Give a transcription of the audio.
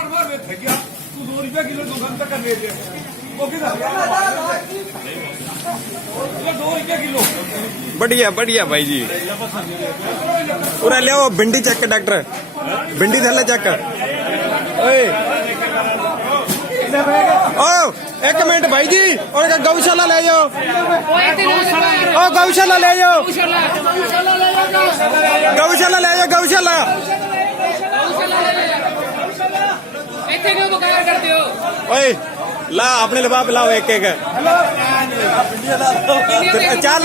तू 2 रुपये किलो दुकान तक कर ले वो किधर 2 रुपये किलो बढ़िया बढ़िया भाई जी पूरा ले आओ भिंडी चेक डॉक्टर भिंडी थले चेक ओए ओ एक मिनट भाई जी और गौशाला ले जाओ ओ गौशाला ले जाओ गौशाला ले जाओ गौशाला ओए ला अपने लिबाब लाओ एक एक 4